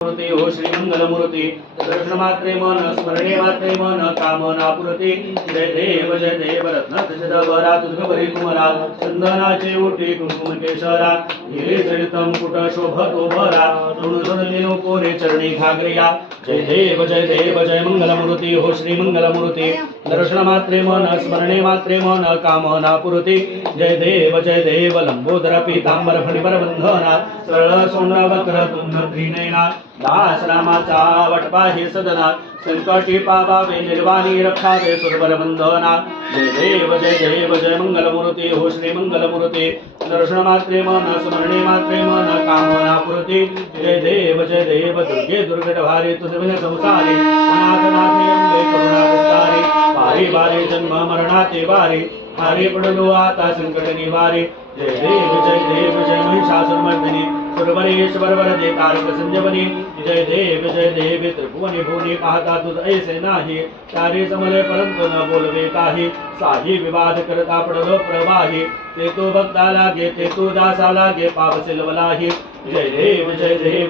मूर्ती हो श्रीमंगलमूर्ती दर्शन मात्रे मन स्मरणे मात्रे मन कामना पुरती जय देव रत्नबरा तुझबरी कुमरा चंदनाचे ओटी कुंकुम केशरा हिरे जडितम कुट शोभतो भरा ऋणसुनदिनो कोरे चरणी घागरिया जय देव जय मंगलमूर्ती हो श्रीमंगलमूर्ती दर्शन मात्रे मन स्मरणे मात्रे मन कामना पुरती जय देव लंबोदर पीतांबर फणिबर बंधना सरळ सोंडा वक्र तुंग त्रिनयना दास रामाचा वटपाही सदना संकटी पावावे निर्वाणी रक्षावे सुरवर बंधना जय देव जय मंगलमूर्ती हो श्री मंगलमूर्ती दर्शन मात्रे मन स्मरणे मात्रे मन कामना पुरती जय देव दुर्गे दुर्गट भारी तुझविन संसारी अनाथनाथे अंबे करुणा विस्तारी पारी बारे जन्म मरणाचे वारे हारे पडलो आता संकट निवारे जय देव जय महिषासुरमर्दिनी सुरवरेश्वर वरदे तारक संजवनी जय देव त्रिभुवनी भुवनी पाहता तुझ ऐसे नाही चारी समले परंतु न बोलवे काही साही विवाद करता पडलो प्रवाही ते तो भक्ता लागे ते तो दासा लागे पाप सिलवलाही जय देव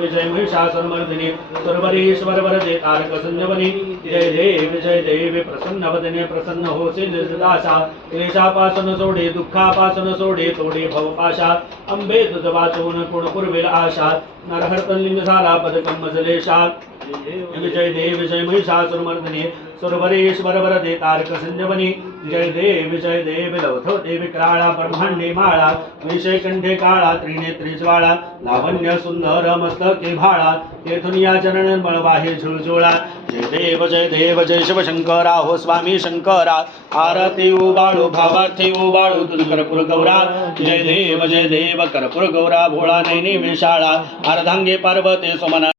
जय महिषासुरमर्दिनी सुरवरेश्वर वरदे तारक संजवनी जय देव प्रसन्न वदने प्रसन्न होसी निर्दासा क्लेशापासून सोडे दुःखापासून सोडे तोडे भवपाशा अंबे तुझ वाचून कोण पूर्वेल आशा नरहर्तलिंग झाला पदकं मजलेशा जय देव जय महिषासुरमर्दिनी सुरवरेश्वर वरदे तारक संजवनी जय देव लवथो देवी कराळा ब्रह्मांडे माळा विषय कंठे काळा त्रिनेत्री ज्वाळा लावण्य सुंदर मस्तके भाळा तेथून या चरण बळवाहे झुळझुळा जय देव जय शिवशंकरा हो स्वामी शंकरा आरती उबाळू भावार्थी उबाळू तुझ कर्पूर गौरा जय देव कर्पूर गौरा भोळा नैनी विशाळा अर्धांगे पार्वती सोमना